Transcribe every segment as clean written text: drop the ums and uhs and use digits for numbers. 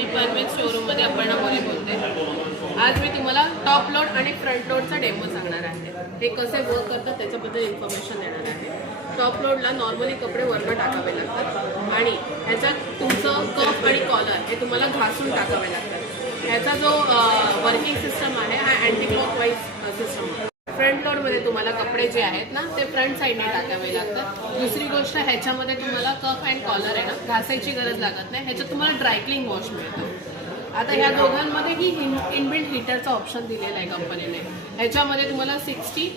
मी परमेक्स शोरूममध्ये अपर्णा मोरे बोलते। आज मी तुम्हाला टॉप लोड आणि फ्रंट लोडचा डेमो सांगणार आहे। हे कसे वर्क करतात त्याच्याबद्दल इन्फॉर्मेशन देणार आहे। टॉप लोडला नॉर्मली कपडे वरनं टाकावे लागतात आणि ह्याच्यात तुमचं कफ आणि कॉलर हे तुम्हाला घासून टाकावे लागतात। ह्याचा जो वर्किंग सिस्टम आहे हा अँटी क्लॉकवाईज सिस्टम आहे। फ्रंट लोडमध्ये तुम्हाला कपडे जे आहेत ना ते फ्रंट साईडने टाकावे लागतात। दुसरी गोष्ट ह्याच्यामध्ये तुम्हाला कफ अँड कॉलर आहे ना घासायची गरज लागत नाही। ह्याच्यात तुम्हाला ड्रायक्लिंग वॉश मिळतं। आता ह्या दोघांमध्ये ही इनबिल्ट हीटरचा ऑप्शन दिलेला आहे कंपनीने। ह्याच्यामध्ये तुम्हाला 60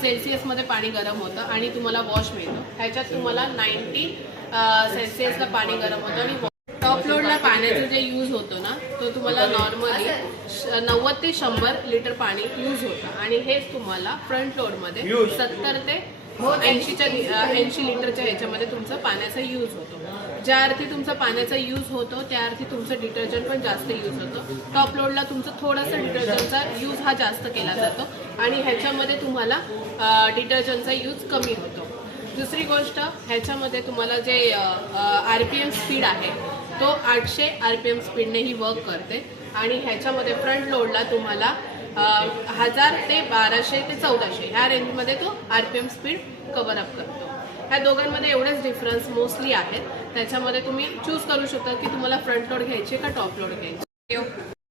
सेल्सिअसमध्ये पाणी गरम होतं आणि तुम्हाला वॉश मिळतो। ह्याच्यात तुम्हाला 90 सेल्सिअसला पाणी गरम होतं आणि टॉप लोडला पाण्याचा जे यूज होतो ना तो तुम्हाला नॉर्मली 90 ते 100 लिटर पाणी यूज होतं आणि हेच तुम्हाला फ्रंट लोडमध्ये 70 ते 80 लिटरच्या ह्याच्यामध्ये तुमचा पाण्याचा यूज होतो। ज्या अर्थी तुमचा पाण्याचा यूज होतो त्या अर्थी तुमचं डिटर्जंट पण जास्त यूज होतं। टॉप लोडला तुमचं थोडंसं डिटर्जंटचा यूज हा जास्त केला जातो आणि ह्याच्यामध्ये तुम्हाला डिटर्जंटचा यूज कमी होतो। दुसरी गोष्ट ह्याच्यामध्ये तुम्हाला जे RPM स्पीड आहे तो 800 RPM स्पीडने ही वर्क करते आणि ह्याच्यामध्ये फ्रंट लोडला तुम्हाला 1000 ते 1200 ते 1400 ह्या रेंजमध्ये तो RPM स्पीड कव्हर अप करतो। ह्या दोघांमध्ये एवढेच डिफरन्स मोस्टली आहेत। त्याच्यामध्ये तुम्ही चूज करू शकता की तुम्हाला फ्रंट लोड घ्यायची का टॉप लोड घ्यायची।